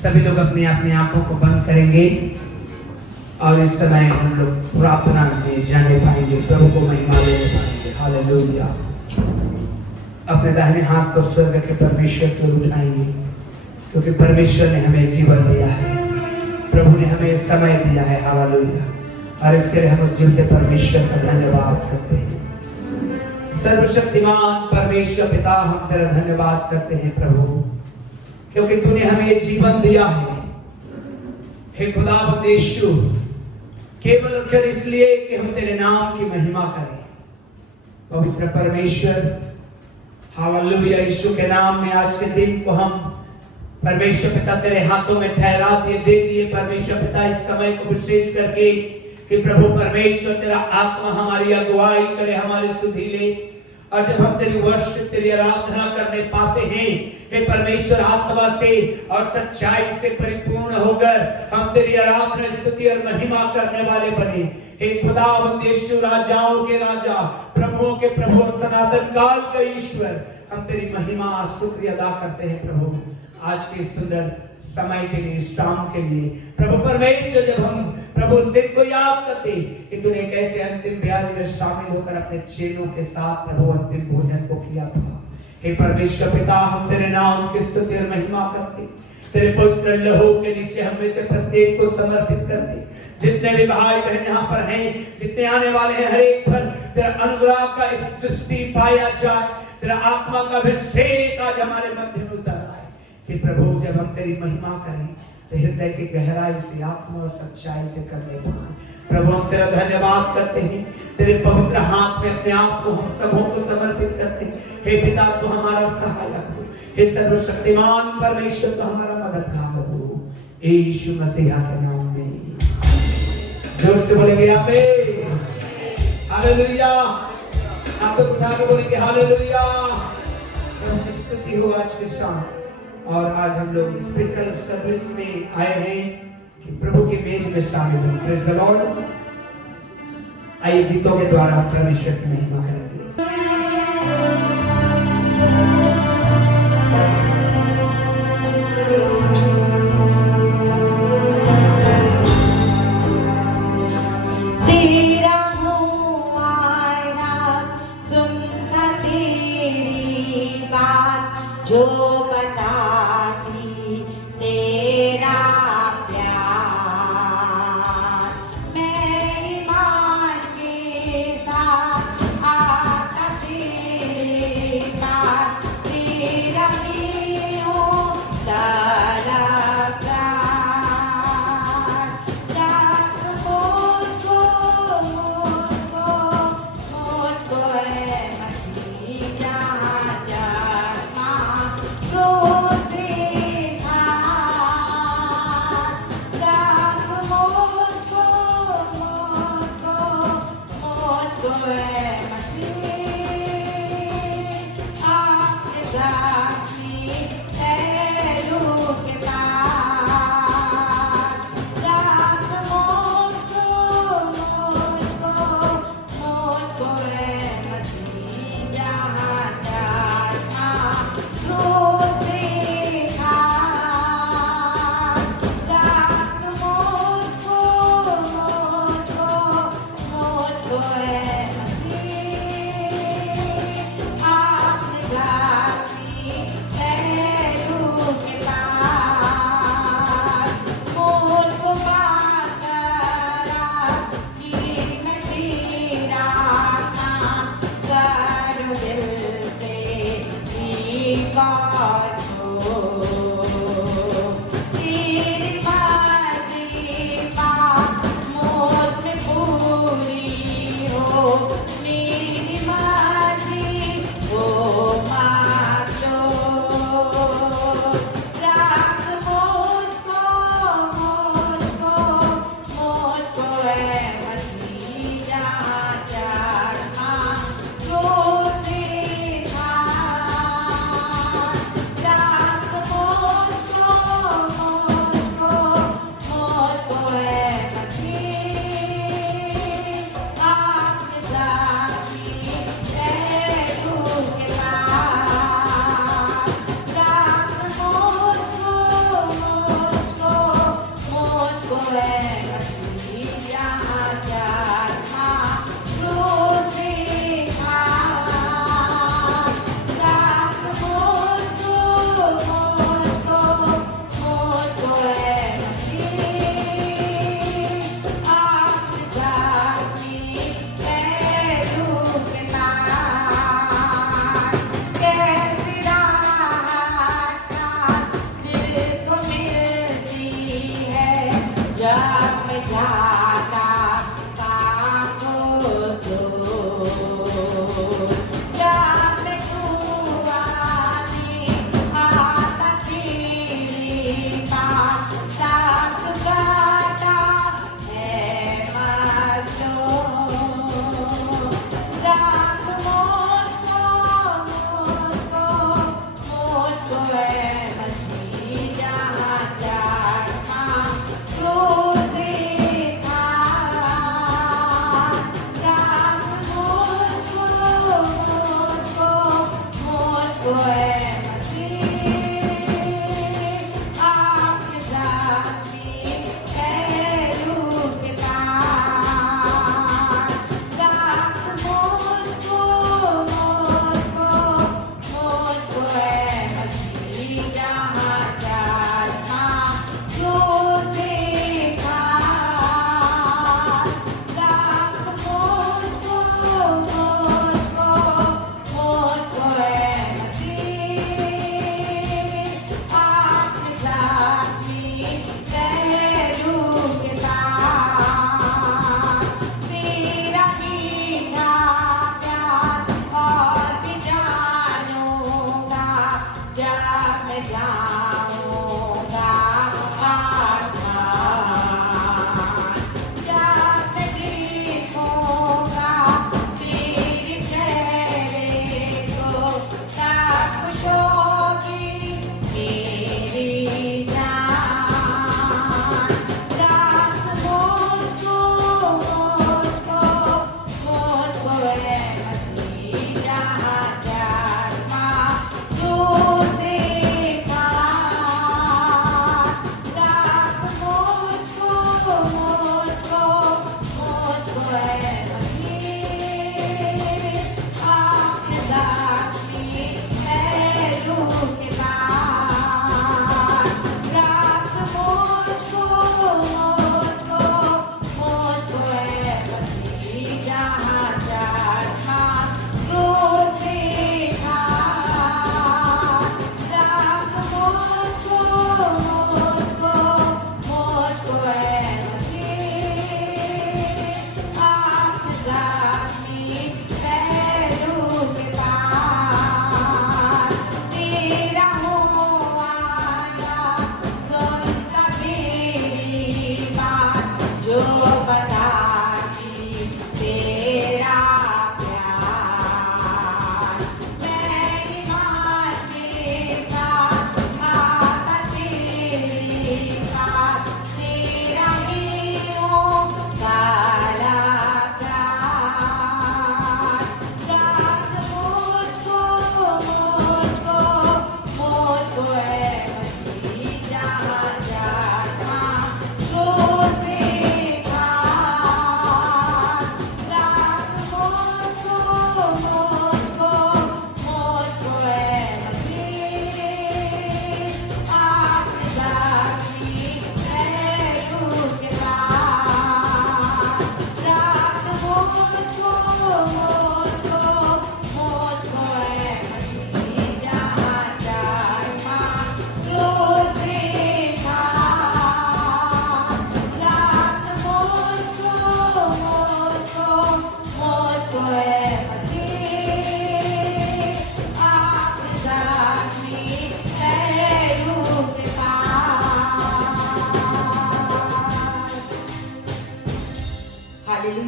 सभी लोग अपनी अपनी आंखों को बंद करेंगे और इस समय हम लोग प्रार्थना में जाने पाएंगे, प्रभु को महिमा देने पाएंगे। हालेलुया। अपने दाहिने हाथ को स्वर्ग के परमेश्वर की ओर उठाएंगे, क्योंकि परमेश्वर ने हमें जीवन दिया है, प्रभु ने हमें समय दिया है। हालेलुया। और इसके लिए हम उस जीवते परमेश्वर का धन्यवाद करते हैं। सर्वशक्तिमान परमेश्वर पिता, हम तेरा धन्यवाद करते हैं प्रभु, क्योंकि तूने हमें ये जीवन दिया है। हे खुदावंद यीशु, केवल और केवल इसलिए कि हम तेरे नाम की महिमा करें। पवित्र परमेश्वर, हालेलुया, यीशु के नाम में आज के दिन को हम परमेश्वर पिता तेरे हाथों में ठहरा दिए, दे दिए। परमेश्वर पिता, इस समय को विशेष करके कि प्रभु परमेश्वर तेरा आत्मा हमारी अगुवाई करे, हमारी सुधि ले। और जब हम तेरी वर्शिप, तेरी आराधना करने पाते हैं, हे परमेश्वर, आत्मा से और सच्चाई से परिपूर्ण होकर हम तेरी आराधना, स्तुति और महिमा करने वाले बने। हे खुदावंद यीशु, राजाओं के राजा, प्रभुओं के प्रभु, सनातन काल के ईश्वर, हम तेरी महिमा शुक्रिया अदा करते हैं प्रभु, आज के सुंदर समय के लिए, शाम के लिए। प्रभु परमेश्वर, जब हम प्रभु उस दिन को याद करते कि तूने कैसे अंतिम ब्याह में शामिल होकर अपने चेलों के साथ प्रभु अंतिम भोजन को किया था। हे परमेश्वर पिता, हम तेरे नाम की स्तुति और महिमा करते, तेरे पवित्र लहू के नीचे हम में से प्रत्येक को समर्पित करते। जितने भी भाई बहन यहाँ पर हैं, जितने आने वाले हैं, हर एक पर तेरा अनुग्रह का इस दृष्टि पाया जाए, तेरा आत्मा का अभिषेक आज हमारे मध्य में उतर आए कि प्रभु जब हम तेरी महिमा करें तो हृदय की गहराई से, आत्मा और सच्चाई से करने पाए। प्रभु, हम तेरा धन्यवाद करते हैं, तेरे पवित्र हाथ में अपने आप को हम सबों को समर्पित करते हैं। हे पिता, तू हमारा सहायक हो, हे सर्वशक्तिमान परमेश्वर, तू हमारा मददगार हो, यीशु मसीह के नाम में। जोर से बोलेंगे आमीन, हालेलुया। आप तो उठा के बोलेंगे हालेलुया। स्तुति हो आज के शाम। और आज हम लोग स्पेशल सर्विस में आए हैं कि प्रभु की मेज में शामिल हो। Praise the Lord. आइए गीतों के द्वारा हम परमेश्वर की महिमा करेंगे। जो बताती तेरा प्यार, मैं ईमान के साथ आता तेरे पास,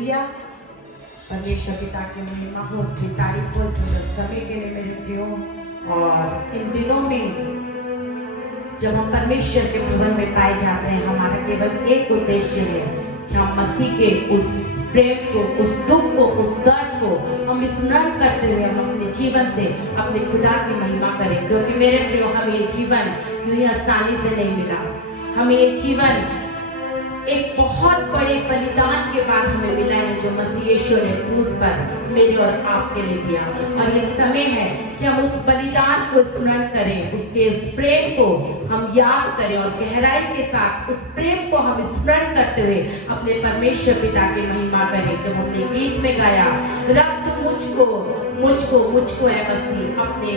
हालेलुया। परमेश्वर पिता की महिमा हो, उसकी तारीफ हो, सुंदर समय के लिए मेरे प्रियो। और इन दिनों में जब हम परमेश्वर के भवन में पाए जाते हैं, हमारा केवल एक उद्देश्य है कि हम मसीह के उस प्रेम को, उस दुख को, उस दर्द को हम स्मरण करते हुए हम अपने जीवन से अपने खुदा की महिमा करें। क्योंकि मेरे प्रियो, हमें ये जीवन यूं ही आसानी से नहीं मिला। हमें ये जीवन एक बहुत बड़े बलिदान के बाद हमें मिला है, जो मसीह यीशु ने क्रूस पर मेरे और आपके लिए दिया। और ये समय है कि हम उस बलिदान को स्मरण करें, उसके उस प्रेम को हम याद करें और गहराई के साथ उस प्रेम को हम स्मरण करते हुए अपने परमेश्वर पिता की महिमा करें। जब हमने गीत में गाया, रब तू मुझको मुझको मुझको है मसीह अपने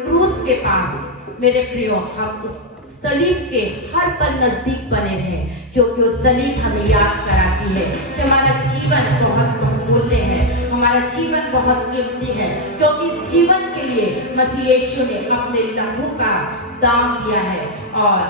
क्रूस के पास, मेरे प्रियो, हम उस सलीब के हर पल नजदीक बने रहें। क्योंकि उस सलीब हमें याद कराती है कि हमारा जीवन बहुत बहुमूल्य है, हमारा जीवन बहुत कीमती है। क्योंकि इस जीवन के लिए मसीह यीशु ने अपने लहू का दाम दिया है। और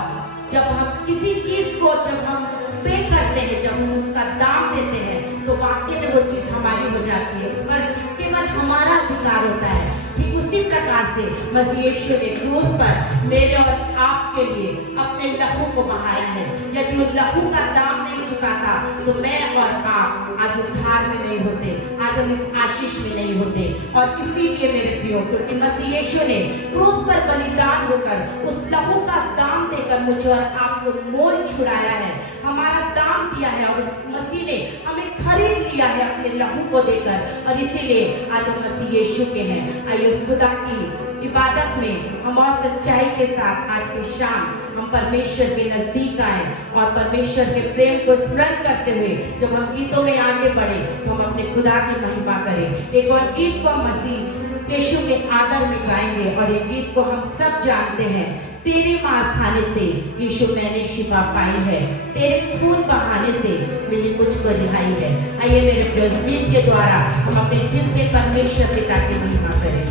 जब हम किसी चीज को जब हम पे करते हैं, जब हम उसका दाम देते हैं, तो वाकई में वो चीज हमारी हो जाती है, उस पर केवल हमारा अधिकार होता है। ठीक उसी प्रकार से मसीह यीशु ने क्रूस पर मेरे और आपके लिए अपने लहू को बहाया है। यदि उन लहू का दाम नहीं चुकाता तो मैं और आप आज उद्धार में नहीं होते, आज हम इस आशीष में नहीं होते। और इसीलिए मेरे प्रियो, क्योंकि मसीह यीशु ने क्रूस पर बलिदान होकर उस लहू का दाम देकर मुझे और आपको मोल छुड़ाया है, हमारा दाम दिया है। और उस मसीह ने हमें खरीद लिया है अपने लहू को देकर। और इसीलिए आज हम मसीह यीशु के हैं। आइए उस खुदा की इबादत में हम और सच्चाई के साथ आज की शाम हम परमेश्वर के नजदीक आए और परमेश्वर के प्रेम को स्मरण करते हुए जब हम गीतों में आगे बढ़े तो हम अपने खुदा की महिमा करें। एक और गीत को हम मसीह यीशु के आदर में गाएंगे और एक गीत को हम सब जानते हैं, तेरे मार खाने से यीशु मैंने शिफा पाई है, तेरे खून बहाने से मिली मुझको रिहाई है। आइए मेरे गीत के द्वारा हम अपने जिंदगी परमेश्वर पिता की महिमा करें।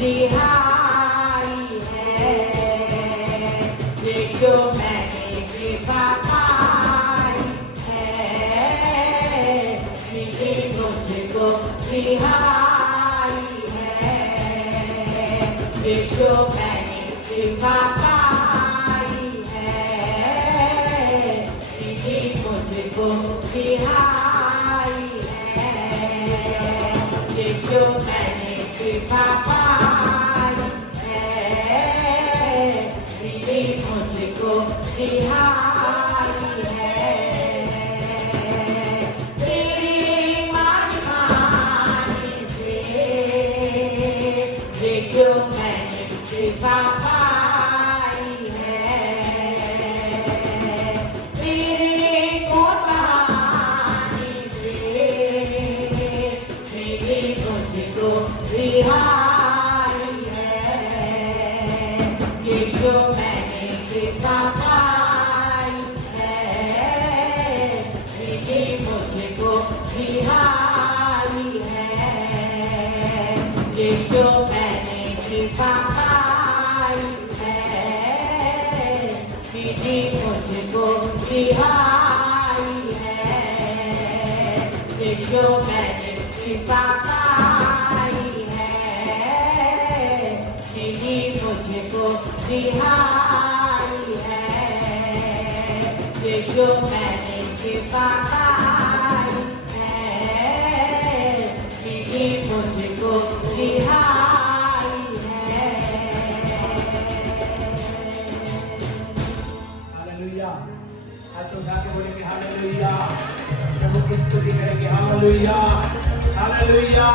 रिहाई है। यीशु मैंने शिफा पाई है, मिली मुझको रिहाई है। यीशु मैंने शिफा पाई है, मिली मुझको रिहाई है। यीशु मैंने शिफा पाई है, मिली मुझको रिहाई है। तेरी मनमानी से यीशु मैंने शिफा पाई है। तेरी कुर्बानी से मिली मुझको रिहाई है। यीशु मैंने शिफा पाई है, मिली मुझको रिहाई है। यीशु मैंने शिफा पाई है, मिली मुझको रिहाई है। यीशु मैंने शिफा पाई है, मिली मुझको रिहाई है। यीशु मैंने शिफा पाई है, मिली मुझको रिहाई है। हालेलुया। हाथ उठा के बोलेंगे हालेलुया। प्रभु की स्तुति करेंगे हालेलुया, हालेलुया।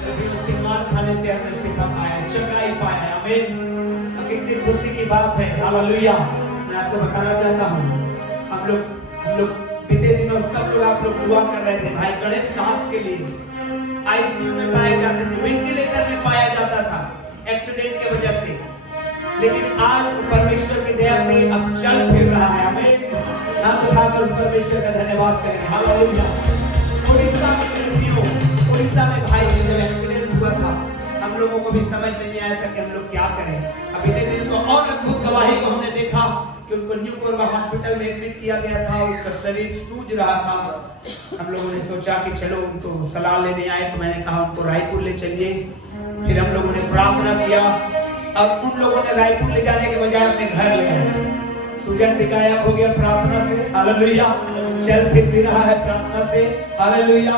क्योंकि उसके मार खाने से हमने शिफा पाया, चंगाई पाया। आमीन। कितनी खुशी की बात है। हालेलुया। मैं आपको बताना चाहता हूँ, हम लोग बीते दिनों सब लोग आप लोग दुआ कर रहे थे भाई गणेश दास के लिए। आईसीयू में पाए जाते थे, वेंटिलेटर में पाया जाता था एक्सीडेंट की वजह से, लेकिन आज परमेश्वर की दया से अब चल फिर रहा है। हमें हाथ उठाकर उस परमेश्वर का धन्यवाद करेंगे। हालेलुया। उड़ीसा में भाई की जब एक्सीडेंट हुआ था, हम लोगों को भी समझ में नहीं आया था कि हम लोग क्या करें। अभी बीते दिन तो और अद्भुत गवाही को हमने देखा कि उनको न्यू कोरबा हॉस्पिटल में एडमिट किया गया था, उनका शरीर सूज रहा था। हम लोगों ने सोचा कि चलो उनको सलाह लेने आए, तो मैंने कहा उनको रायपुर ले चलिए। फिर हम लोगों ने प्रार्थना किया। अब उन लोगों ने रायपुर ले जाने के बजाय अपने घर ले आए। सूजन भी गायब हो गया प्रार्थना से। हालेलुया। चल फिर भी रहा है प्रार्थना से। हालेलुया।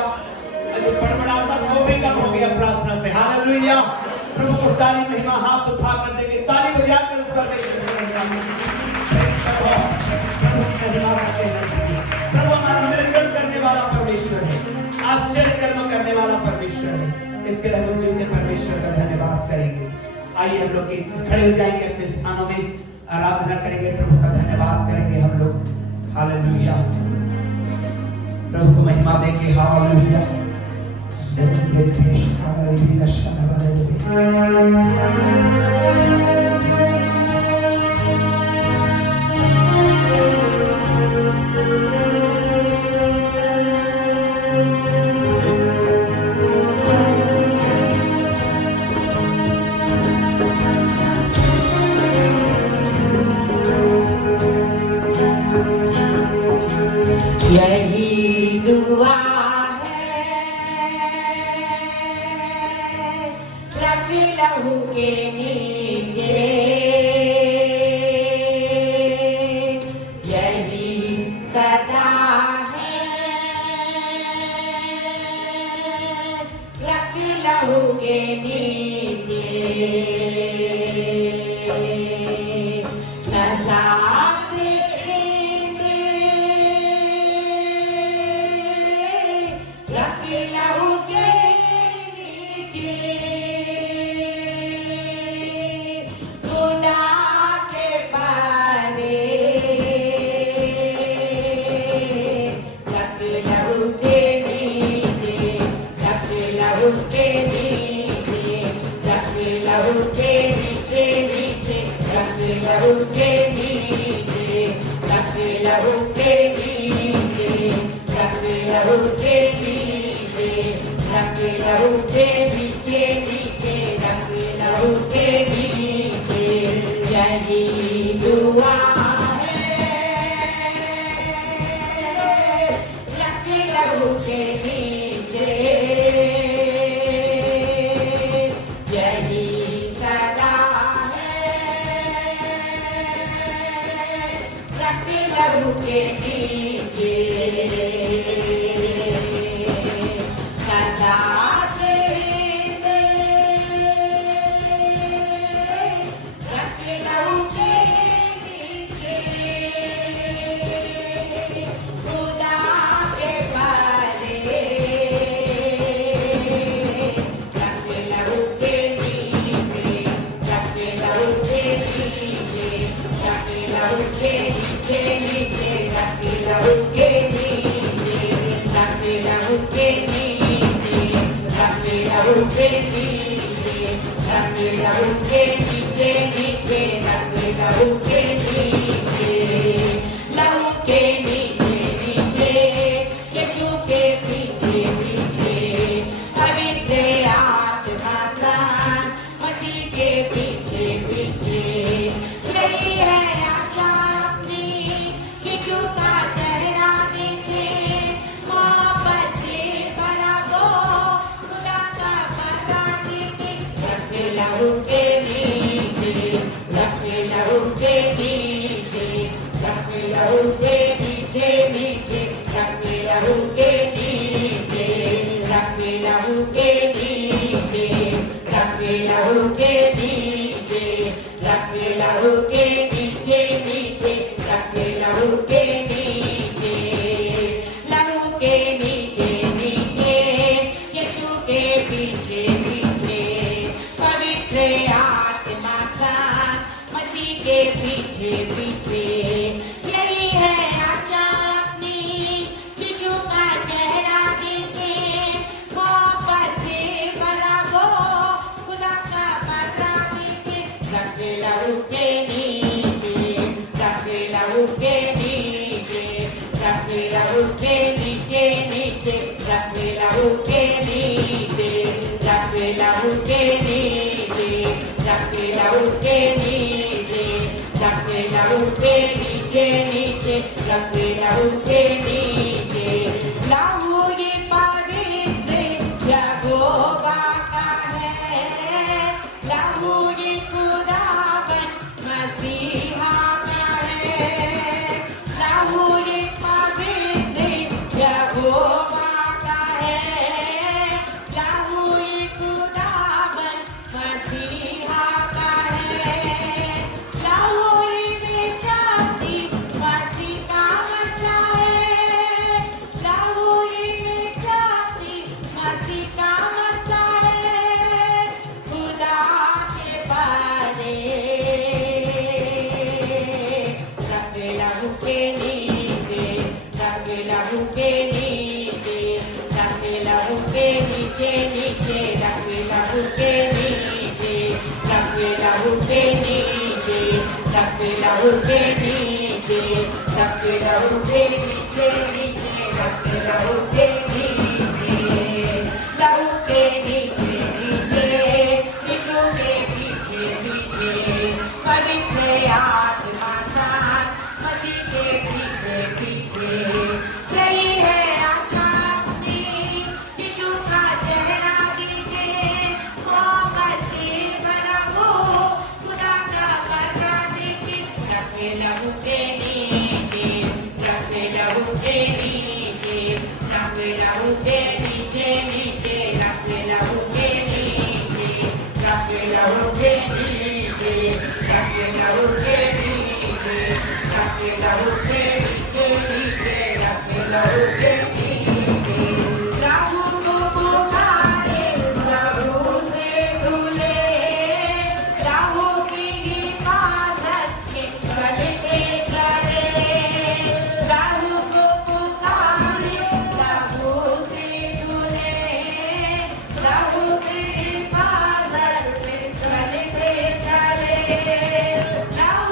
जो बड़बड़ाता था वो भी कम हो गया प्रार्थना से। हालेलुया। प्रभु को सारी महिमा हाथ उठा कर देंगे, ताली बजाकर उस परमेश्वर को प्रभु हमारा मिरेकल करने वाला परमेश्वर है, आश्चर्य कर्म करने वाला परमेश्वर है। इसके लिए हम जीवते परमेश्वर का धन्यवाद करेंगे। आइए हम लोग खड़े हो जाएंगे, अपने स्थानों में आराधना करेंगे, प्रभु का धन्यवाद करेंगे हम लोग। हालेलुया। प्रभु को महिमा देंगे। हालेलुया। यही दुआ लहू के नीचे, यही सदा है। लहू के नीचे यही दुआ है रखे लहू के नीचे, यही सदा है रखे लहू के नीचे, सदा Now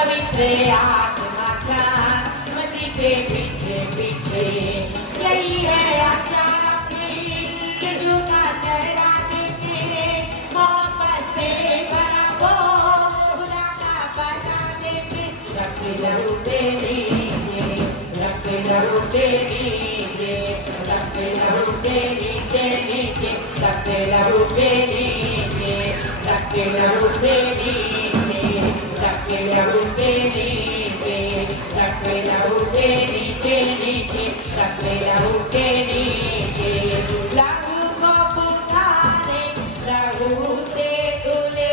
पवित्र आत्मा का मसीह के पीछे पीछे यही है आशा अपनी यीशु का चेहरा देखे मोहब्बत से भरा वो खुदा का बना देखे रखे लहूटे नीचे रखे लहूटे नीचे रखे लहूटे नीचे नीचे रखे लहूटे नीचे रखे लहूटे नीचे रखे लहूटे नीचे रखे लहूटे नीचे नीचे रखे लहूटे नीचे लहू को पुकारे लहू से धुले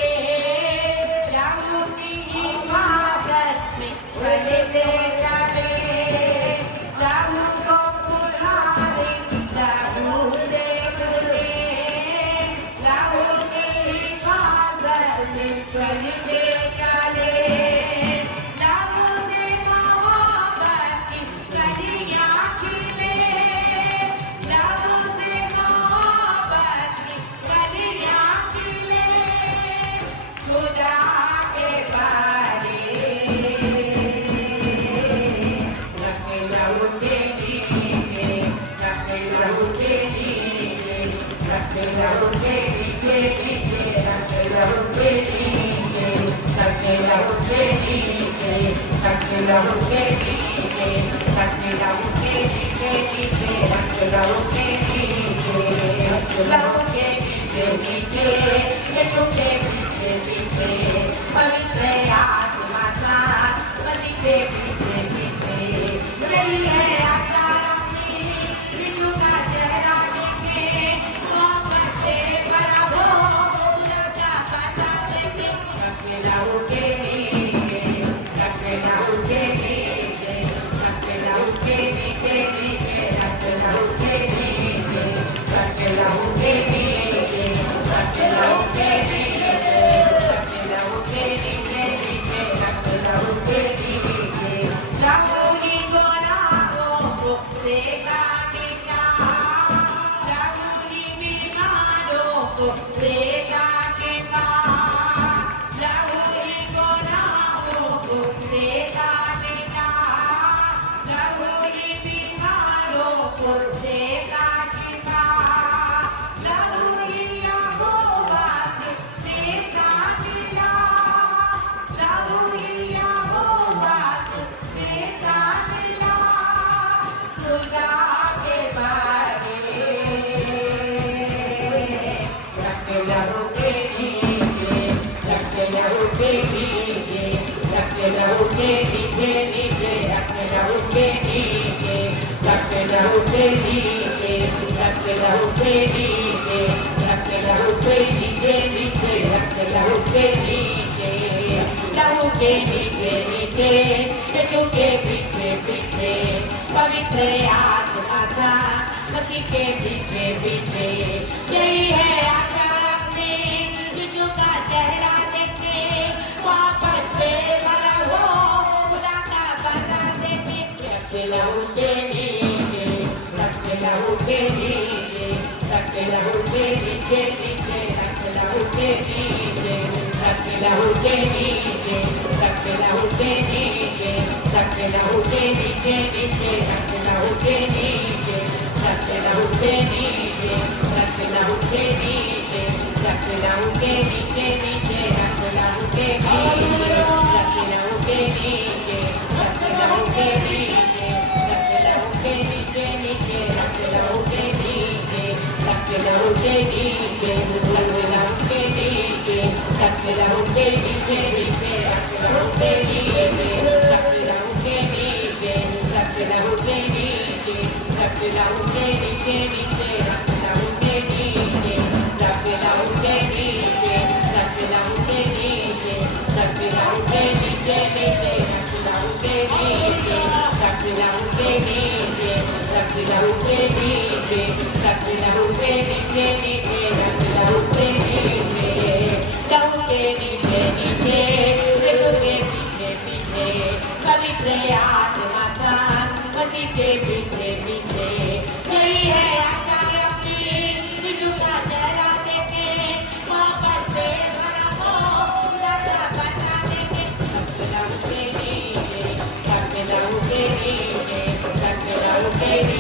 लहू की हिफाजत में चलते चले लहू को पुकारे लहू से धुले लहू की हिफाजत में चलते चले लहू से मोहब्बत की कलियां खिले लहू से मोहब्बत की कलियां खिले खुदा के बारे रखे लहू के नीचे रखे लहू के नीचे रखे लहू के नीचे नीचे रखे लहू के नीचे रखे लहू के नीचे रखे लहू के नीचे रखे लहू के नीचे नीचे रखे लहू के नीचे रखे लहू के नीचे नीचे यीशु के पीछे पीछे पवित्र आत्मा का मसीह के पीछे पीछे यही है आशा अपनी यीशु का चेहरा देखे मोहब्बत से भरा वो खुदा का बना देखे रखे लहू के नीचे रखे लहू के नीचे रखे लहू के नीचे नीचे रखे लहू के नीचे रखे लहू के नीचे रखे लहू के नीचे रखे लहू के नीचे नीचे रखे लहू के नीचे लहू ही गुनाहों को देगा मिटा लहू ही बीमारों को देगा शिफा लहू ही गुनाहों को देगा मिटा लहू ही बीमारों को देगा शिफा लहू ही यहोवा से देगा मिला लहू ही यहोवा से देगा मिला खुदा के बारे रखे लहू के नीचे रखे लहू के नीचे रखे लहू के नीचे नीचे रखे लहू के नीचे रखे लहू के नीचे रखे लहू के नीचे रखे लहू के नीचे नीचे रखे लहू के नीचे लहू के नीचे नीचे यीशु के पीछे पीछे पवित्र आत्मा का मसीह के पीछे पीछे यही है आशा अपनी यीशु का चेहरा देखे मोहब्बत से भरा वो खुदा का बना देखे रखे लहू के नीचे रखे लहू के नीचे रखे लहू के नीचे नीचे रखे लहू के नीचे रखे लहू के नीचे रखे लहू के नीचे रखे लहू के नीचे नीचे रखे लहू के नीचे रखे लहू के नीचे रखे लहू के नीचे रखे लहू के नीचे नीचे रखे लहू के नीचे रखे लहू के नीचे रखे लहू के नीचे रखे लहू के नीचे नीचे रखे लहू के नीचे रखे लहू के नीचे रखे लहू के नीचे रखे लहू के नीचे नीचे रखे लहू के नीचे रखे लहू के नीचे रखे लहू के नीचे रखे लहू के नीचे नीचे रखे लहू के नीचे रखे लहू के नीचे रखे लहू के नीचे रखे लहू के नीचे नीचे रखे लहू के नीचे रखे लहू के नीचे रखे लहू के नीचे रखे लहू के नीचे नीचे रखे लहू के नीचे लहू के नीचे नीचे यीशु के पीछे पीछे पवित्र आत्मा का मसीह के पीछे पीछे यही है आशा अपनी यीशु का चेहरा देखे मोहब्बत से भरा हो खुदा का बना देखे रखे लहू के Thank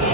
you.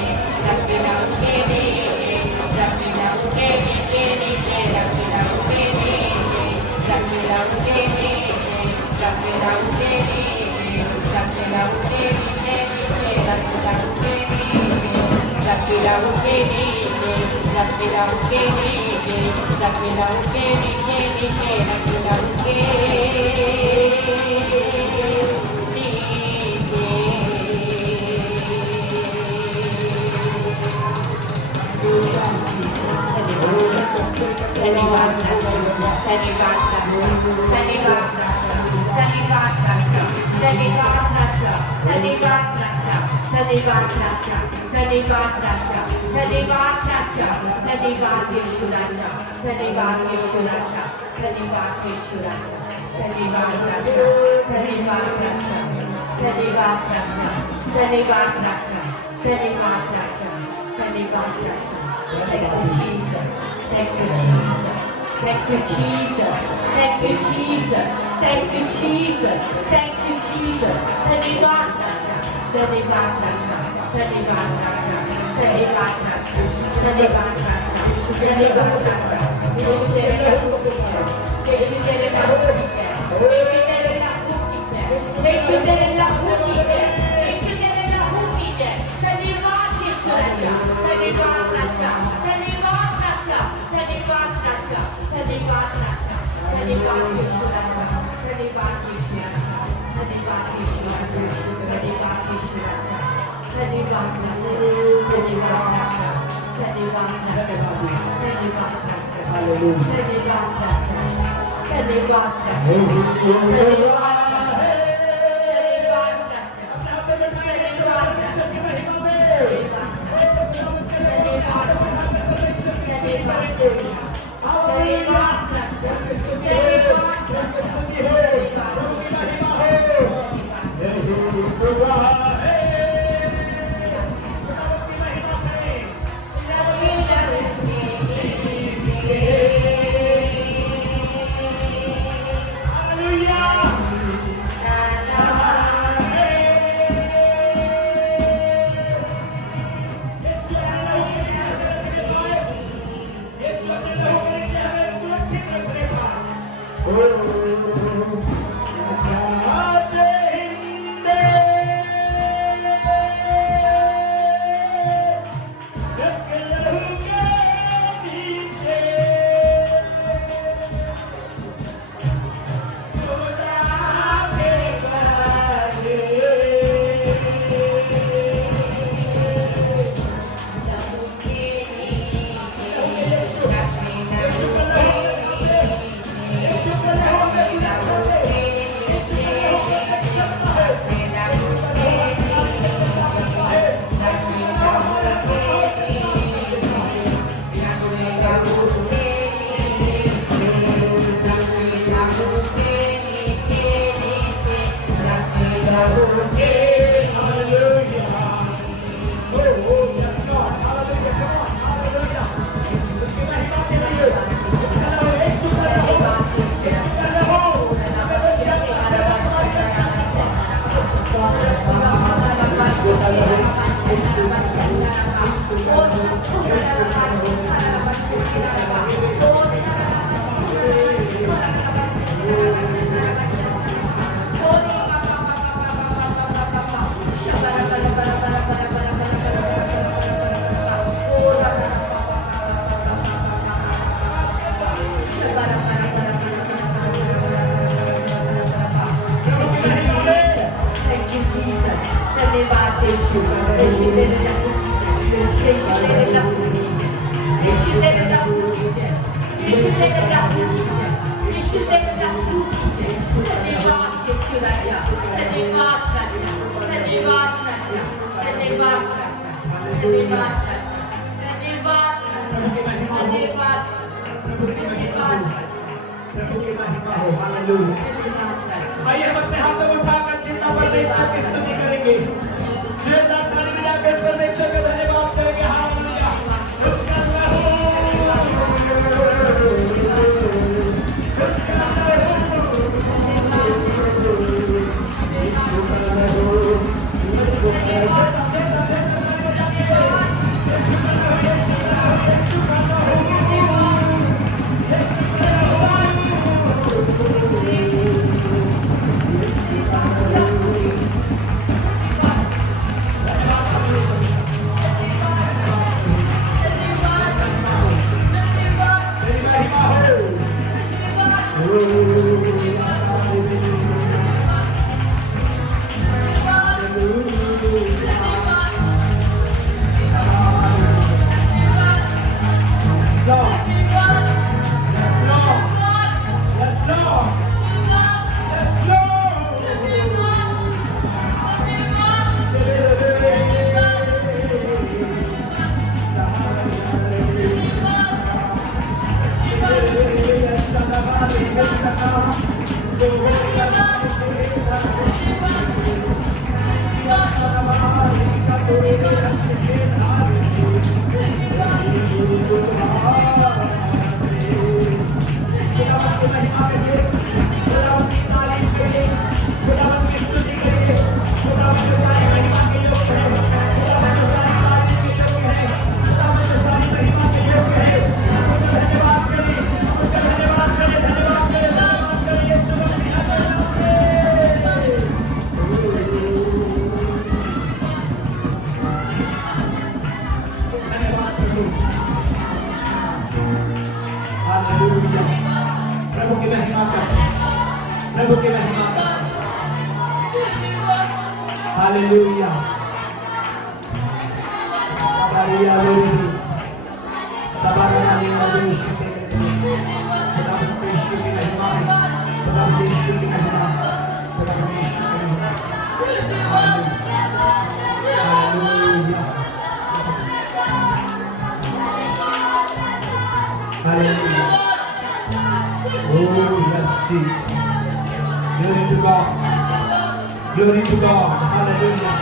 Thank you, Jesus. Thank you, Jesus. Thank you, Jesus. Thank you, Jesus. धन्यवाद राजा, धन्यवाद राजा, धन्यवाद राजा, धन्यवाद राजा, धन्यवाद राजा, धन्यवाद राजा। यीशु तेरे नाम को है, यीशु तेरे नाम को है, यीशु तेरे नाम को है, यीशु तेरे नाम को है, यीशु तेरे नाम को है। धन्यवाद यीशु राजा, धन्यवाद राजा, धन्यवाद राजा, धन्यवाद राजा, धन्यवाद राजा, धन्यवाद यीशु राजा, धन्यवाद यीशु राजा, धन्यवाद यीशु राजा, धन्यवाद यीशु राजा, धन्यवाद राजा, धन्यवाद राजा, धन्यवाद राजा, धन्यवाद राजा, हालेलुया, धन्यवाद राजा, धन्यवाद राजा, धन्यवाद आइए हम अपने हाथों को उठाकर चिंता परमेश्वर की स्तुति करेंगे। जोरदार ताली बजाकर परमेश्वर का धन्यवाद करेंगे। हालेलुया। महिमा करते हैं, प्रभु की महिमा करते हैं। Hallelujah. Glory to God. Glory to God. Hallelujah.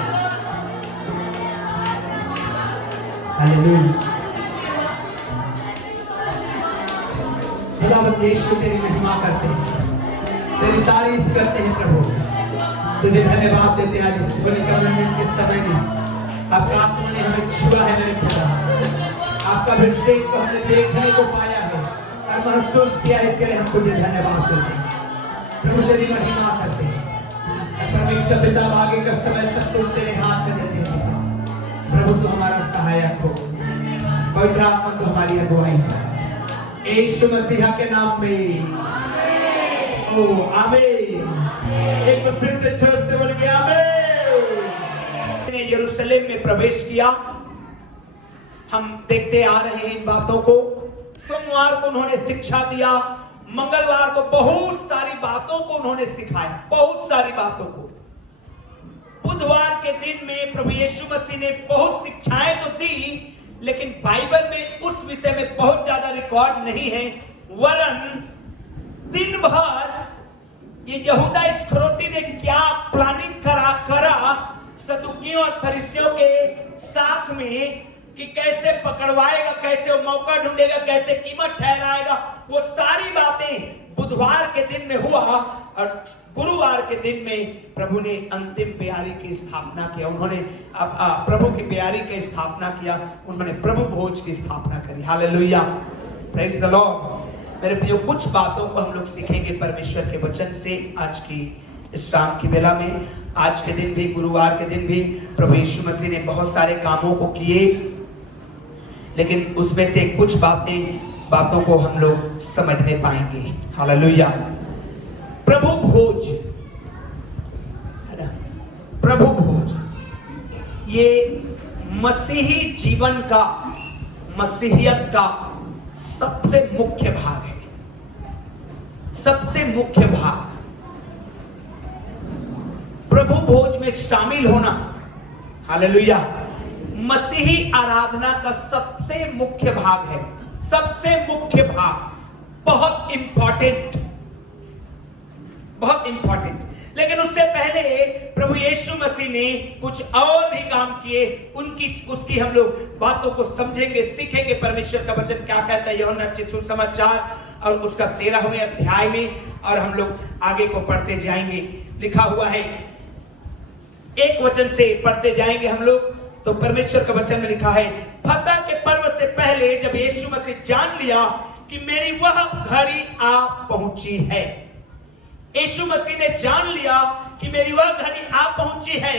Hallelujah. खुदावंद यीशु तेरी महिमा करते हैं, तेरी तारीफ करते हैं प्रभु, तुझे धन्यवाद देते हैं। आज इस बलिदान के समय में आपका आत्मा ने हमें छुआ है मेरे खुदा, आपका अभिषेक को हमने देखने को पाया है और महसूस किया है, इसके लिए हम तुझे धन्यवाद देते हैं प्रभु, तेरी महिमा करते हैं। परमेश्वर पिता आगे का समय सब कुछ तेरे हाथ में देते हैं प्रभु, तू हमारा सहायक हो, पवित्र आत्मा तू हमारी अगुवाई कर, यीशु मसीह के नाम में ओ आमीन। एक बार फिर से जोर से बोल के आमीन। यरूशलेम में प्रवेश किया, हम देखते आ रहे हैं इन बातों को। सोमवार को उन्होंने शिक्षा दिया, मंगलवार को बहुत सारी बातों को उन्होंने सिखाया, बहुत सारी बातों को। बुधवार के दिन में प्रभु यीशु मसीह ने बहुत शिक्षाएं तो दी, लेकिन बाइबल में उस विषय में बहुत ज्यादा रिकॉर्ड नहीं है, वरन दिन भर ये यहूदा इस्करियोती ने क्या प्लानिंग करा सदुकियों और फरीसियों के साथ में कि कैसे पकड़वाएगा, कैसे वो मौका ढूंढेगा, कैसे कीमत ठहराएगा, वो सारी बातें बुधवार के दिन में हुआ। और गुरुवार के दिन में प्रभु ने अंतिम प्यारी की स्थापना किया, उन्होंने प्रभु की प्यारी की स्थापना किया, उन्होंने प्रभु भोज की स्थापना करी। Hallelujah, praise the Lord. मेरे प्रियो, कुछ बातों को हम लोग सीखेंगे परमेश्वर के वचन से आज की इस शाम की बेला में। आज के दिन भी, गुरुवार के दिन भी प्रभु यीशु मसीह ने बहुत सारे कामों को किए, लेकिन उसमें से कुछ बातों को हम लोग समझने पाएंगे। हालेलुया। प्रभु भोज है ना, प्रभु भोज ये मसीही जीवन का, मसीहियत का सबसे मुख्य भाग है, सबसे मुख्य भाग। प्रभु भोज में शामिल होना, हालेलुया, मसीही आराधना का सबसे मुख्य भाग है, सबसे मुख्य भाग, बहुत इंपॉर्टेंट, बहुत इंपॉर्टेंट। लेकिन उससे पहले प्रभु यीशु मसीह ने कुछ और भी काम किए, उसकी हम लोग बातों को समझेंगे, सीखेंगे। परमेश्वर का वचन क्या कहता है यूहन्ना सुसमाचार और उसका 13वें अध्याय में, और हम लोग आगे को पढ़ते जाएंगे। लिखा हुआ है, एक वचन से पढ़ते जाएंगे हम लोग। तो परमेश्वर का वचन में लिखा है, फसह के पर्व से पहले जब यीशु मसीह जान लिया कि मेरी वह घड़ी आ पहुंची है, यीशु मसीह ने जान लिया कि मेरी वह घड़ी आ पहुंची है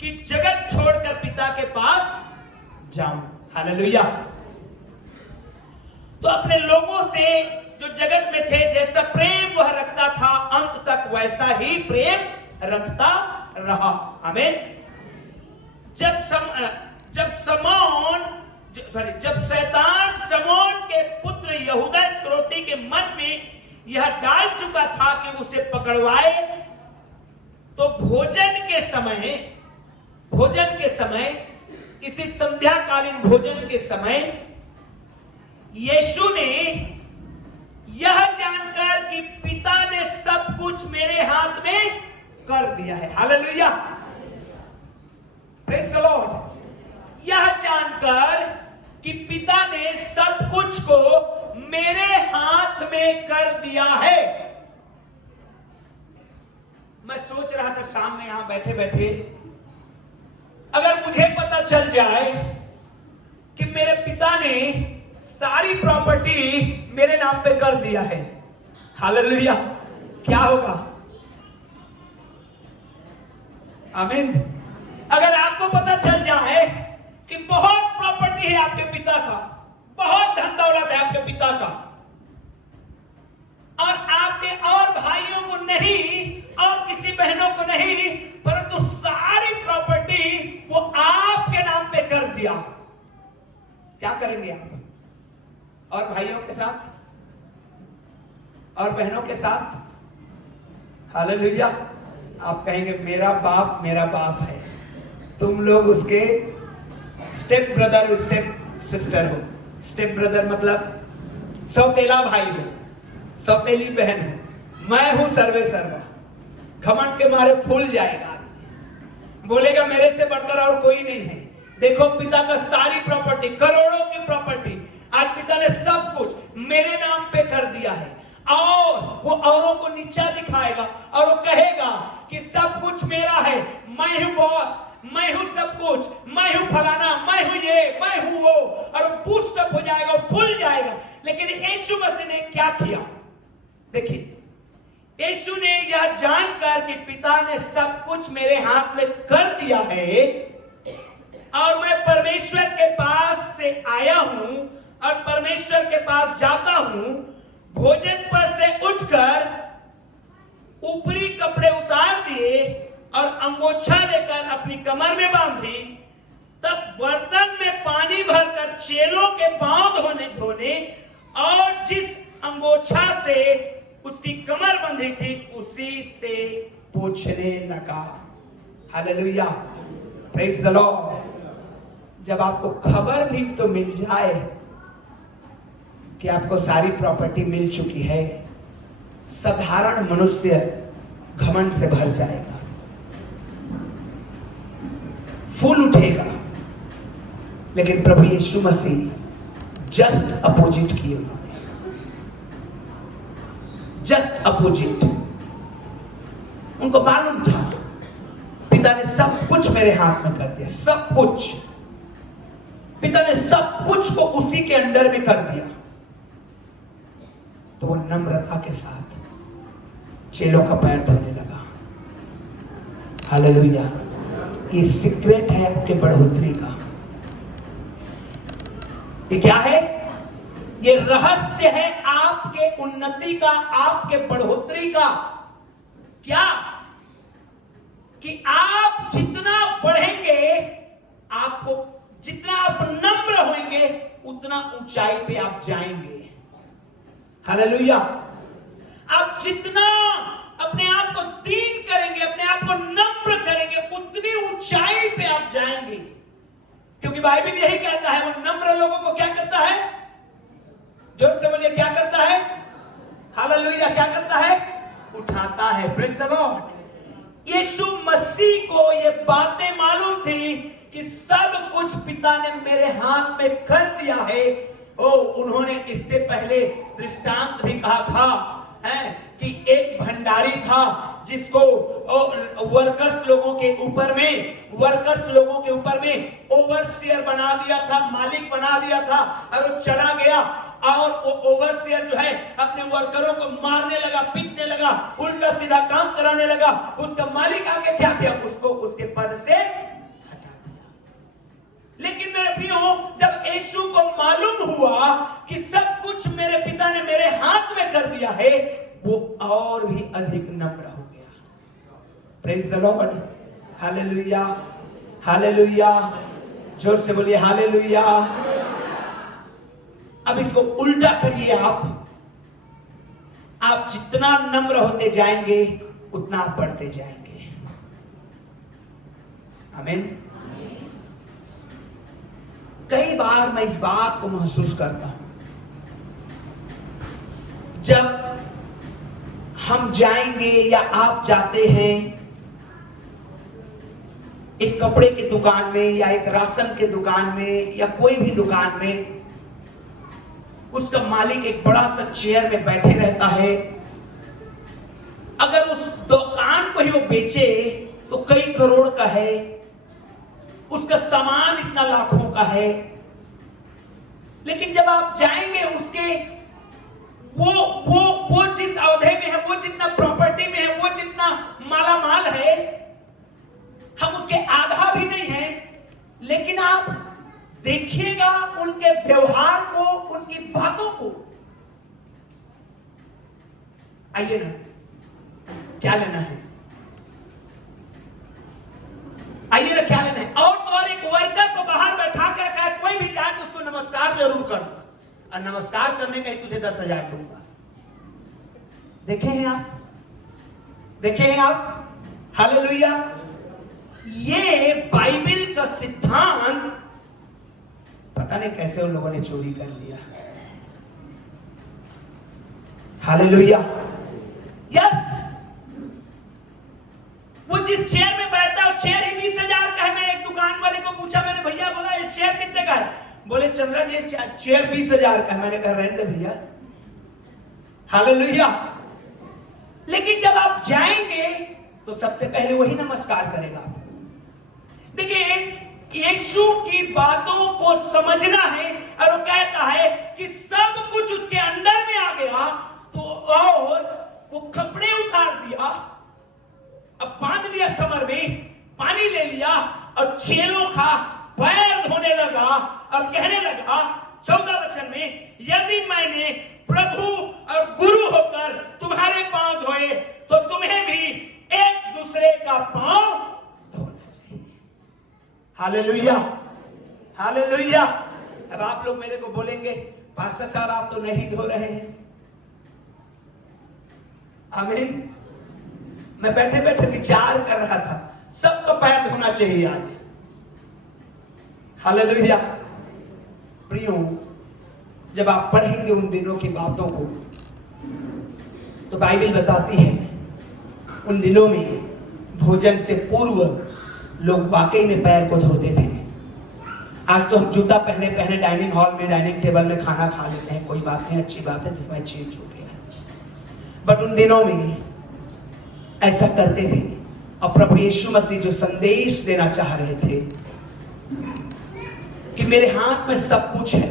कि जगत छोड़कर पिता के पास जाऊं। हालेलुया। तो अपने लोगों से जो जगत में थे, जैसा प्रेम वह रखता था, अंत तक वैसा ही प्रेम रखता रहा। आमीन। जब शैतान शमौन के पुत्र यहूदा इस्करियोती के मन में यह डाल चुका था कि उसे पकड़वाए, तो भोजन के समय इसी संध्याकालीन भोजन के समय यीशु ने यह जानकर कि पिता ने सब कुछ मेरे हाथ में कर दिया है, हालेलुया, प्रेज द लॉर्ड, यह जानकर कि पिता ने सब कुछ को मेरे हाथ में कर दिया है। मैं सोच रहा था शाम में यहां बैठे बैठे, अगर मुझे पता चल जाए कि मेरे पिता ने सारी प्रॉपर्टी मेरे नाम पे कर दिया है, हालेलुया, क्या होगा? आमीन। अगर आपको पता चल जाए कि बहुत प्रॉपर्टी है आपके पिता का, बहुत धन दौलत है आपके पिता का, और आपके नहीं, परंतु सारी प्रॉपर्टी वो आपके नाम पे कर दिया। क्या करेंगे आप? और भाइयों के साथ और बहनों के साथ? हालेलुया। आप कहेंगे मेरा बाप है, तुम लोग उसके स्टेप ब्रदर स्टेप सिस्टर हो। स्टेप ब्रदर मतलब सौतेला भाई हो, सौतेली बहन हो। मैं हूं सर्वे सर्वा। घमंड के मारे फूल जाएगा, बोलेगा मेरे से बढ़कर और कोई नहीं है। देखो पिता का सारी प्रॉपर्टी, करोड़ों की प्रॉपर्टी, आज पिता ने सब कुछ मेरे नाम पे कर दिया है। और वो औरों को नीचा दिखाएगा और वो कहेगा कि सब कुछ मेरा है, मैं हूं बॉस, मैं हूं सब कुछ, मैं हूं फलाना, मैं हूं ये, मैं हूं वो, और वो बूस्ट अप हो जाएगा, फूल जाएगा। लेकिन यीशु मसीह ने क्या किया? देखिए, यीशु ने यह जानकर कि पिता ने सब कुछ मेरे हाथ में कर दिया है और मैं परमेश्वर के पास से आया हूं और परमेश्वर के पास जाता हूं, भोजन पर से उठकर ऊपरी कपड़े उतार दिए और अंगोछा लेकर अपनी कमर में बांधी, तब बर्तन में पानी भरकर चेलों के पांव धोने और जिस अंगोछा से उसकी कमर बंधी थी उसी से पोंछने लगा। Hallelujah, praise the Lord. जब आपको खबर भी तो मिल जाए कि आपको सारी प्रॉपर्टी मिल चुकी है, साधारण मनुष्य घमंड से भर जाएगा, फूल उठेगा। लेकिन प्रभु यीशु मसीह जस्ट अपोजिट किए, उन्होंने जस्ट अपोजिट। उनको मालूम था पिता ने सब कुछ मेरे हाथ में कर दिया, सब कुछ। पिता ने सब कुछ को उसी के अंडर में कर दिया। तो वो नम्रता के साथ चेलों का पैर धोने लगा। हालेलुया। ये सीक्रेट है आपके बढ़ोतरी का। ये क्या है? ये रहस्य है आपके उन्नति का, आपके बढ़ोतरी का। क्या? कि आप जितना बढ़ेंगे, आपको जितना आप नम्र होंगे, उतना ऊंचाई पे आप जाएंगे। हालेलुया। आप जितना अपने आप को दीन करेंगे, अपने आप को नम्र करेंगे, उतनी ऊंचाई पे आप जाएंगे। क्योंकि बाइबल यही कहता है, वो नम्र लोगों को क्या करता है? जोर से बोलिए, क्या करता है? हालेलुया, क्या करता है? उठाता है। Praise the lord. यीशु मसीह को ये बातें मालूम थी कि सब कुछ पिता ने मेरे हाथ में कर दिया है। उन्होंने इससे पहले दृष्टांत भी कहा था कि एक भंडारी था जिसको वर्कर्स लोगों के ऊपर में ओवरसियर बना दिया था, मालिक बना दिया था, और वो चला गया और वो ओवरसियर जो है अपने वर्करों को मारने लगा, पीटने लगा, उल्टा सीधा काम कराने लगा। उसका मालिक आके क्या किया? उसको उसके पद से हटा दिया। लेकिन मेरे प्रियो, जब यीशु को मालूम हुआ कि सब कुछ मेरे पिता ने मेरे हाथ में कर दिया है, वो और भी अधिक नम्र हो गया। Praise the Lord. Hallelujah, hallelujah. जोर से बोलिए हालेलुया। अब इसको उल्टा करिए। आप जितना नम्र होते जाएंगे, उतना आप बढ़ते जाएंगे। आमीन। कई बार मैं इस बात को महसूस करता हूं, जब हम जाएंगे या आप जाते हैं एक कपड़े की दुकान में या एक राशन के दुकान में या कोई भी दुकान में, उसका मालिक एक बड़ा सा चेयर में बैठे रहता है। अगर उस दुकान को ही वो बेचे तो कई करोड़ का है, उसका सामान इतना लाखों का है। लेकिन जब आप जाएंगे उसके वो जिस औहदे में है, वो जितना प्रॉपर्टी में है, वो जितना माला माल है, हम उसके आधा भी नहीं है। लेकिन आप देखिएगा उनके व्यवहार को, उनकी बातों को। आइए ना, क्या लेना है? आइए ना, क्या लेना है? और तो और एक वर्कर को बाहर बैठा कर रखा है, कोई भी चाहे तो उसको नमस्कार जरूर कर, और नमस्कार करने का ही तुझे 10,000 दूंगा। देखे हैं आप, देखे हैं आप? हालेलुया। ये बाइबल का सिद्धांत पता नहीं कैसे उन लोगों ने चोरी कर लिया। हालेलुया। यस, वो जिस चेयर में बैठता है, चेयर ही 20,000 का है। मैं एक दुकान वाले को पूछा, मैंने भैया बोला ये चेयर कितने का है? बोले चंद्रा जी चेयर 20,000 का है। मैंने कहा रहने दे भैया। हालेलुया। लेकिन जब आप जाएंगे तो सबसे पहले वही नमस्कार करेगा। देखिए, यीशु की बातों को समझना है, और वो कहता है कि सब कुछ उसके अंडर में आ गया, तो और वो कपड़े उतार दिया, अब बांध लिया कमर में, पानी ले लिया और चेलों का पैर धोने लगा और कहने लगा 14 वचन में, यदि मैंने प्रभु और गुरु होकर तुम्हारे पांव धोए तो तुम्हें भी एक दूसरे का पांव धोना चाहिए। Hallelujah, hallelujah. अब आप लोग मेरे को बोलेंगे, पास्टर साहब आप तो नहीं धो रहे हैं। आमीन। मैं बैठे बैठे विचार कर रहा था, सबका पैर धोना चाहिए आज। हालेलुया। प्रियो, जब आप पढ़ेंगे उन दिनों की बातों को, तो बाइबल बताती है उन दिनों में भोजन से पूर्व लोग वाकई में पैर को धोते थे। आज तो हम जूता पहने पहने डाइनिंग हॉल में, डाइनिंग टेबल में खाना खा लेते हैं, कोई बात नहीं, अच्छी बात है, जिसमें चेंज हो गया है। बट उन दिनों में ऐसा करते थे। और प्रभु यीशु मसीह जो संदेश देना चाह रहे थे कि मेरे हाथ में सब कुछ है।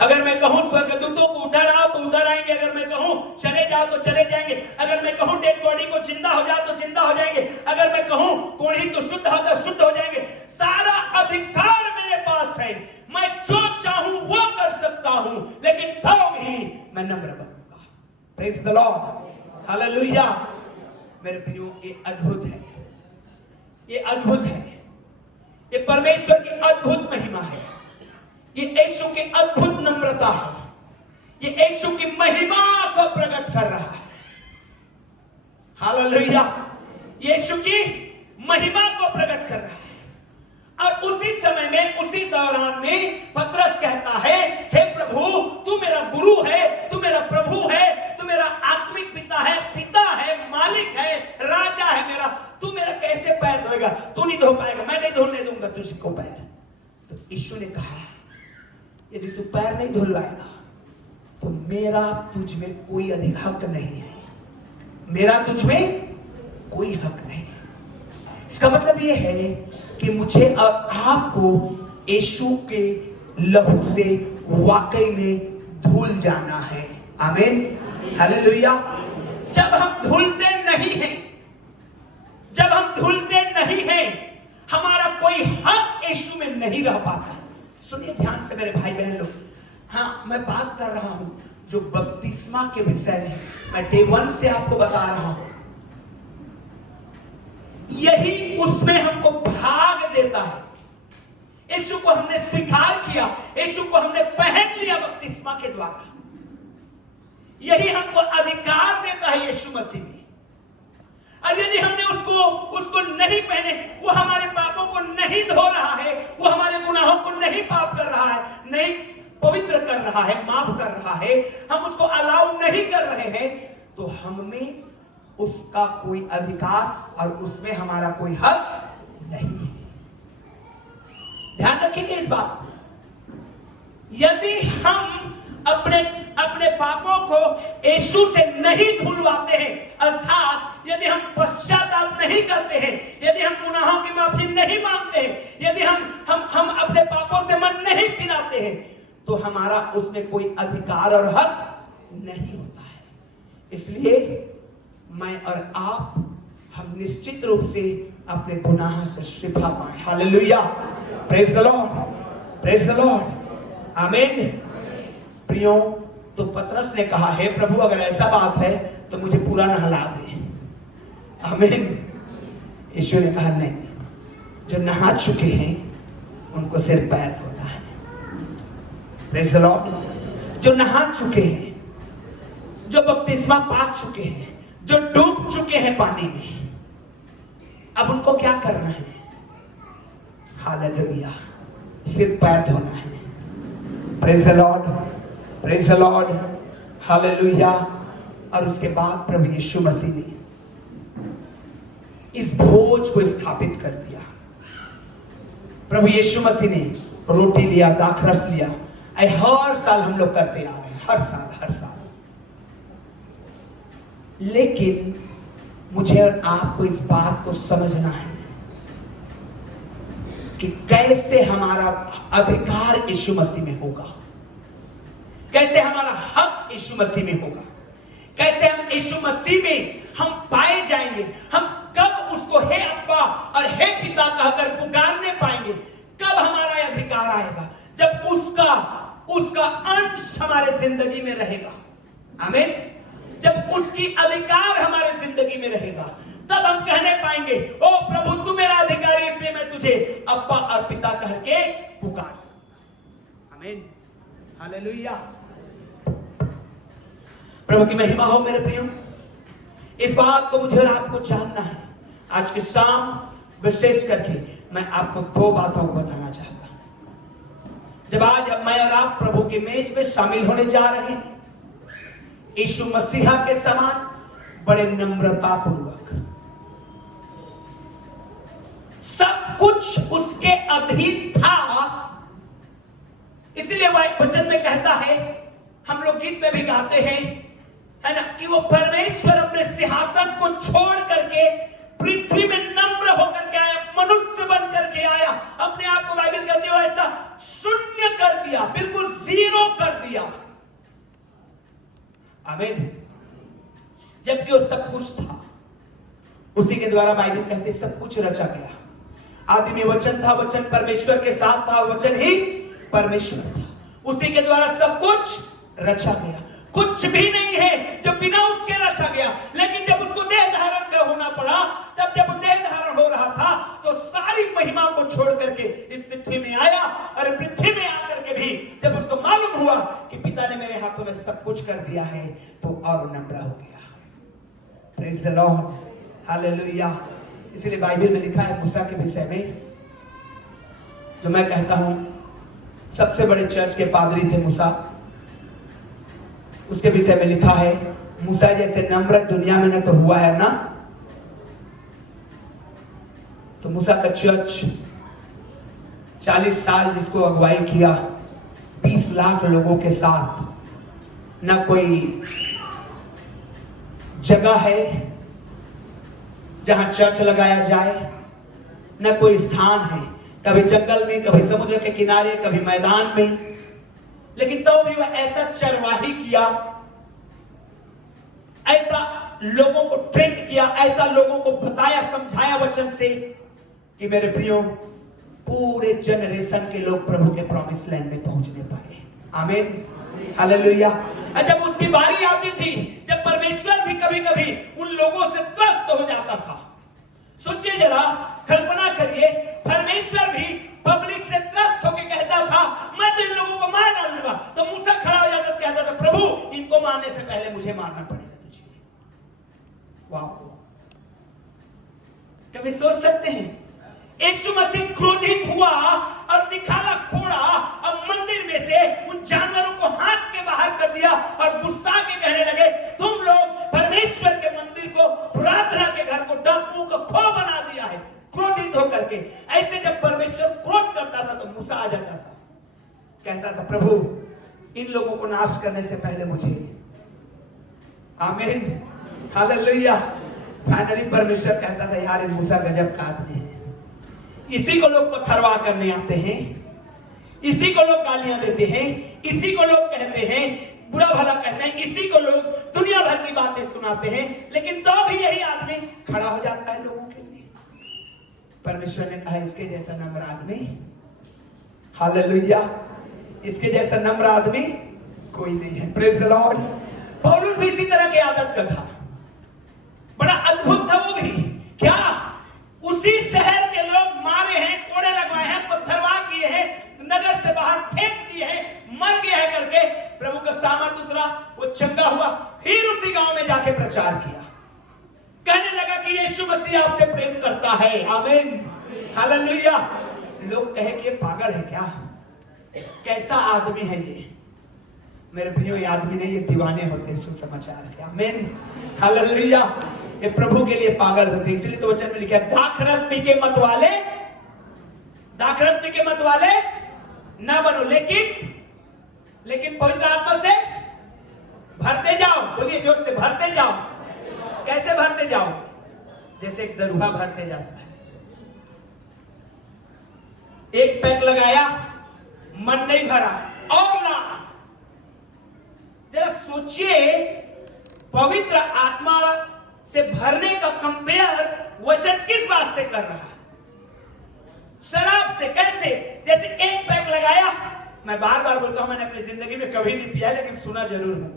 अगर मैं कहूं स्वर्गदूतों को उतर आओ तो उतर आएंगे, अगर मैं कहूं चले जाओ तो चले जाएंगे, अगर मैं कहूं डेड बॉडी को जिंदा हो जाओ तो जिंदा हो जाएंगे, अगर मैं कहूं कोढ़ी तो शुद्ध हो जाओ शुद्ध हो जाएंगे। सारा अधिकार मेरे पास है, मैं जो चाहूं वो कर सकता हूं, लेकिन तो भी मैं नम्र बनूंगा। Praise the Lord, hallelujah. मेरे प्रियो, ये अद्भुत है, ये अद्भुत है, ये परमेश्वर की अद्भुत महिमा है, ये यीशु की अद्भुत नम्रता है, ये यीशु की महिमा को प्रकट कर रहा है। हालेलुया। यीशु की महिमा को प्रकट कर रहा है। और उसी समय में, उसी दौरान में पतरस कहता है, हे प्रभु, तू मेरा गुरु है, तू मेरा प्रभु है, तू मेरा आत्मिक पिता है, मालिक है, राजा है मेरा, तू मेरा कैसे पैर धोएगा? तू नहीं धो पाएगा, मैं नहीं धोने दूंगा तुझको पैर। तो यीशु ने कहा, यदि तू पैर नहीं धुलवाएगा तो मेरा तुझ में कोई हक नहीं है, मेरा तुझ में कोई हक नहीं। इसका मतलब यह है कि मुझे और आपको यीशु के लहू से वाकई में धुल जाना है। आमीन, हालेलुया। जब हम धुलते नहीं हैं, जब हम धुलते नहीं हैं, हमारा कोई हक यीशु में नहीं रह पाता। सुनिए ध्यान से मेरे भाई बहन लोग, हाँ, मैं बात कर रहा हूं जो बपतिस्मा के विषय में, मैं डे 1 से आपको बता रहा हूं। यही उसमें हमको भाग देता है। यीशु को हमने स्वीकार किया, यीशु को हमने पहन लिया बपतिस्मा के द्वारा, यही हमको अधिकार देता है यीशु मसीह में। और यदि हमने उसको नहीं पहने, वो हमारे पापों को नहीं धो रहा है, वो हमारे गुनाहों को नहीं पाप कर रहा है, नहीं पवित्र कर रहा है, माफ कर रहा है, हम उसको अलाउ नहीं कर रहे हैं, तो हमें उसका कोई अधिकार और उसमें हमारा कोई हक नहीं है। ध्यान रखेंगे इस बात। यदि हम अपने पापों को यीशु से नहीं धुलवाते हैं, अर्थात यदि हम पश्चाताप नहीं करते हैं, यदि हम गुनाहों की माफी नहीं मांगते हैं, यदि हम अपने पापों से मन नहीं फिराते हैं, तो हमारा उसमें कोई अधिकार और हक नहीं होता है। इसलिए मैं और आप, हम निश्चित रूप से अपने गुनाह से शिफा पाए। Hallelujah, praise the Lord, praise the Lord, आमीन। प्रियो, तो पतरस ने कहा, हे प्रभु, अगर ऐसा बात है तो मुझे पूरा नहला दे। आमीन। यीशु ने कहा, नहीं, जो नहा चुके हैं उनको सिर पैर धोना है। Praise the Lord. जो नहा चुके हैं, जो बपतिस्मा पा चुके हैं, जो डूब चुके हैं पानी में, अब उनको क्या करना है? हालेलुया, सिर पैर धोना है। Praise the Lord, praise the Lord, hallelujah. और उसके बाद प्रभु यीशु मसीह ने इस भोज को स्थापित कर दिया। प्रभु यीशु मसीह ने रोटी लिया, दाखरस लिया। हर साल हम लोग करते आ रहे हैं, हर साल। लेकिन मुझे और आपको इस बात को समझना है कि कैसे हमारा अधिकार यीशु मसीह में होगा, कैसे हमारा हक यीशु मसीह में होगा, कैसे हम यीशु मसीह में हम पाए जाएंगे। हम कब उसको हे अब्बा और हे पिता कहकर पुकारने पाएंगे? कब हमारा अधिकार आएगा? जब उसका अंश हमारे जिंदगी में रहेगा। आमीन। जब उसकी अधिकार हमारे जिंदगी में रहेगा, तब हम कहने पाएंगे, ओ प्रभु तू मेरा अधिकारी, इसलिए मैं तुझे अब्बा और पिता कह के पुकार। आमीन, हालेलुया। प्रभु की महिमा हो मेरे प्रियो। इस बात को मुझे और आपको जानना है। आज के शाम विशेष करके मैं आपको दो बातों को बताना चाहता हूं। जब आज मैं और आप प्रभु के मेज में शामिल होने जा रहे हैं, यीशु मसीहा के समान बड़े नम्रता पूर्वक, सब कुछ उसके अधीन था। इसीलिए वचन में कहता है, हम लोग गीत में भी गाते हैं, है ना, कि वो परमेश्वर अपने सिंहासन को छोड़ करके पृथ्वी में नम्र होकर के आया, मनुष्य बन करके आया। अपने आप को बाइबल कहती है ऐसा शून्य कर दिया, बिल्कुल जीरो कर दिया। आमीन। जबकि वो सब कुछ था, उसी के द्वारा बाइबल कहते सब कुछ रचा गया। आदि में वचन था, वचन परमेश्वर के साथ था, वचन ही परमेश्वर था। उसी के द्वारा सब कुछ रचा गया। कुछ भी नहीं है जो बिना उसके रचा गया। लेकिन जब उसको देह धारण का होना पड़ा, तब जब देह धारण हो रहा था, तो सारी महिमा को छोड़ करके इस पृथ्वी में आया। और पृथ्वी में आकर के भी जब उसको मालूम हुआ कि पिता ने मेरे हाथों में सब कुछ कर दिया है, तो और नम्र हो गया। Praise the Lord, hallelujah. इसलिए बाइबल में लिखा है मूसा के विषय में, जो मैं कहता हूं सबसे बड़े चर्च के पादरी थे मूसा, उसके विषय में लिखा है, मूसा जैसे नम्र दुनिया में न तो हुआ है ना। तो मूसा का चर्च 40 साल जिसको अगुवाई किया, 20 लाख लोगों के साथ, न कोई जगह है जहां चर्च लगाया जाए, न कोई स्थान है, कभी जंगल में, कभी समुद्र के किनारे, कभी मैदान में। लेकिन तो भी वह ऐसा चरवाही किया, ऐसा लोगों को ट्रेंड किया, ऐसा लोगों को बताया, समझाया वचन से, कि मेरे प्रियो पूरे जनरेशन के लोग प्रभु के प्रॉमिस लैंड में पहुंचने पाए। आमीन, हालेलुया। जब उसकी बारी आती थी, जब परमेश्वर भी कभी कभी उन लोगों से त्रस्त हो जाता था। सोचिए जरा, कल्पना करिए, परमेश्वर भी पब्लिक से त्रस्त होकर कहता था, मैं तो इन लोगों को मार डालूंगा। तो मूसा खड़ा हो जाता, कहता था, प्रभु इनको मारने से पहले मुझे मारना पड़ेगा तुझे। वाह, कभी सोच सकते हैं, यीशु मसीह क्रोधित हुआ और निकाला घोड़ा और मंदिर में से उन जानवरों को हाथ के बाहर कर दिया और गुस्सा के कहने लगे, तुम लोग परमेश्वर के मंदिर को, प्रार्थना के घर को डाकू का खो बना दिया है, क्रोधित होकर के। ऐसे जब परमेश्वर क्रोध करता था तो मूसा आ जाता था, कहता था, प्रभु इन लोगों को नाश करने से पहले मुझे। आमीन, हालेलुया। फाइनली परमेश्वर कहता था, यार इस मूसा गजब का आदमी है, इसी को लोग पत्थरवाह करने आते हैं, इसी को लोग गालियां देते हैं, इसी को लोग कहते हैं, बुरा भला कहते हैं, इसी को लोग दुनिया भर की बातें सुनाते हैं। लेकिन तो भी यही आदमी खड़ा हो जाता है लोगों के लिए। परमेश्वर ने कहा, इसके जैसा नम्र आदमी, हालेलुया, इसके जैसा नम्र आदमी कोई नहीं है। Praise the Lord. पौलुस भी इसी तरह की आदत का था, बड़ा अद्भुत था वो भी। क्या उसी शहर के लोग मारे हैं चंगा हुआ, फिर उसी गांव में जाके प्रचार किया, कहने लगा कि यीशु मसीह आपसे प्रेम करता है। आमीन, हालेलुया। लोग कहे कि ये पागल है क्या, कैसा आदमी है ये। मेरे प्रियो, ये आदमी नहीं, ये दीवाने होते हैं सुसमाचार के। आमीन, हालेलुया। ये प्रभु के लिए पागल होते, इसलिए तो वचन में लिखा है, दाखरस पी के मत वाले ना बनो, लेकिन पवित्र आत्मा से भरते जाओ। बोलिए जोर से, भरते जाओ। कैसे भरते जाओ? जैसे एक दरुहा भरते जाता है। एक पैक लगाया, मन नहीं भरा, और ला। जरा सोचिए, पवित्र आत्मा से भरने का कंपेयर वचन किस बात से कर रहा है? शराब से। कैसे? जैसे एक पैक लगाया, मैं बार बार बोलता हूं, मैंने अपनी जिंदगी में कभी नहीं पिया, लेकिन सुना जरूर हूं।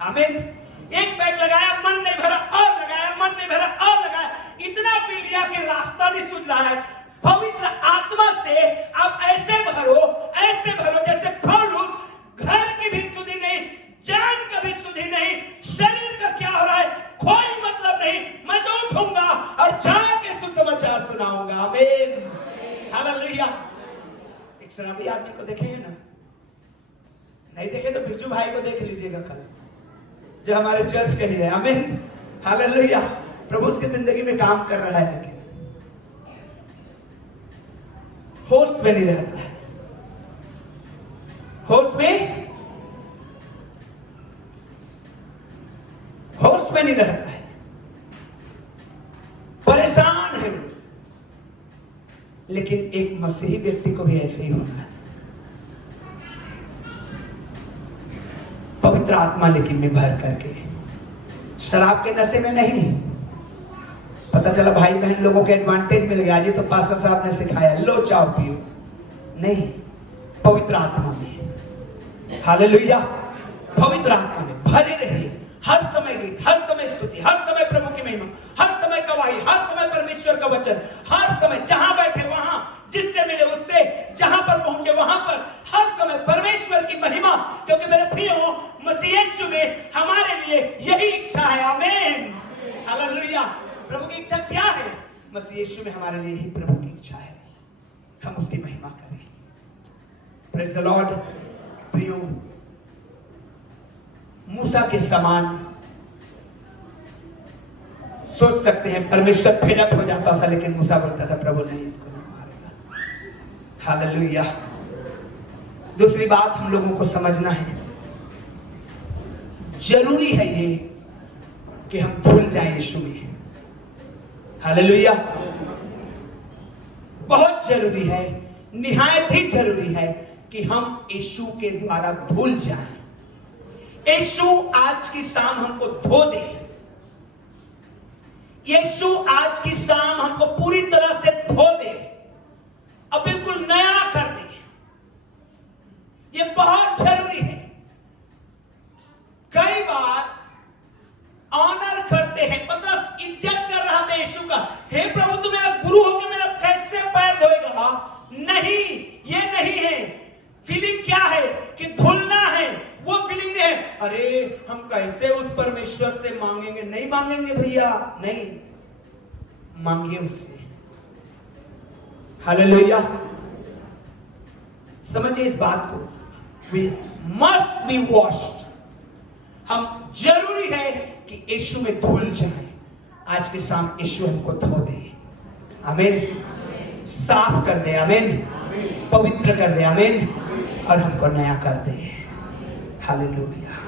आमीन। एक पैक लगाया, मन नहीं भरा, और लगाया, मन नहीं भरा, और लगाया, इतना पी लिया कि रास्ता नहीं सूझ रहा है। पवित्र आत्मा से आप ऐसे भरो जैसे पौलुस, घर की भी सुधि नहीं, जान का भी सुधि नहीं, शरीर का क्या हो रहा है कोई मतलब नहीं, मैं तो उठूंगा और जाके सुसमाचार सुनाऊंगा। आमीन, हालेलुया। एक शराबी आदमी को देखे हैं ना? नहीं देखे तो बिरजू भाई को देख लीजिएगा कल, जो हमारे चर्च के ही है। आमीन, हालेलुया। प्रभु उसकी जिंदगी में काम कर रहा है, लेकिन होश में नहीं रहता है। होश में नहीं रहता है, परेशान है। लेकिन एक मसीही व्यक्ति को भी ऐसे ही होना है, पवित्र आत्मा लेकिन में भर करके, शराब के नशे में नहीं। पता चला भाई बहन लोगों के एडवांटेज मिल गया, जी तो पास्टर साहब ने सिखाया लो चाव पियो, नहीं, पवित्र आत्मा में। हालेलुया। पवित्र आत्मा में भरे रहिए, हर समय गीत, हर समय स्तुति, हर समय प्रभु की महिमा, हर समय गवाही, हर समय परमेश्वर का वचन, हर समय जहां बैठे वहां, जिससे मिले उससे, जहां पर पहुंचे वहां पर, हर समय परमेश्वर की महिमा। क्योंकि मेरे प्रियो, मसीह यीशु में हमारे लिए यही इच्छा है। आमीन, हालेलुया। प्रभु की इच्छा क्या है? मसीह यीशु में हमारे लिए ही प्रभु की इच्छा है, हम उसकी महिमा करें। Praise the Lord. प्रियो, मूसा के समान सोच सकते हैं, परमेश्वर फेड अप हो जाता था, लेकिन मूसा बोलता था प्रभु नहीं इसको मारेगा। हालेलुया। दूसरी बात हम लोगों को समझना है, जरूरी है ये कि हम भूल जाएं यीशु में। हालेलुया। बहुत जरूरी है, निहायत ही जरूरी है कि हम यीशु के द्वारा भूल जाएं। यीशु आज की शाम हमको धो दे, यीशु आज की शाम हमको पूरी तरह से धो दे और बिल्कुल नया कर दे। ये बहुत जरूरी है। कई बार ऑनर करते हैं, मतलब इज्जत कर रहा था यीशु का, हे प्रभु तू मेरा गुरु होकर मेरा कैसे पैर धोएगा? नहीं, ये नहीं है। फीलिंग क्या है कि धुलना है, वो फीलिंग नहीं है। अरे हम कैसे उस परमेश्वर से मांगेंगे? नहीं मांगेंगे भैया, नहीं मांगिए उससे। हालेलुया। समझिए इस बात को, we must be washed। हम जरूरी है कि यीशु में धुल जाए। आज के शाम यीशु हमको धो दे। आमीन। साफ कर दे। आमीन। पवित्र कर दे। आमीन। और हमको नया कर दे। हालेलुया।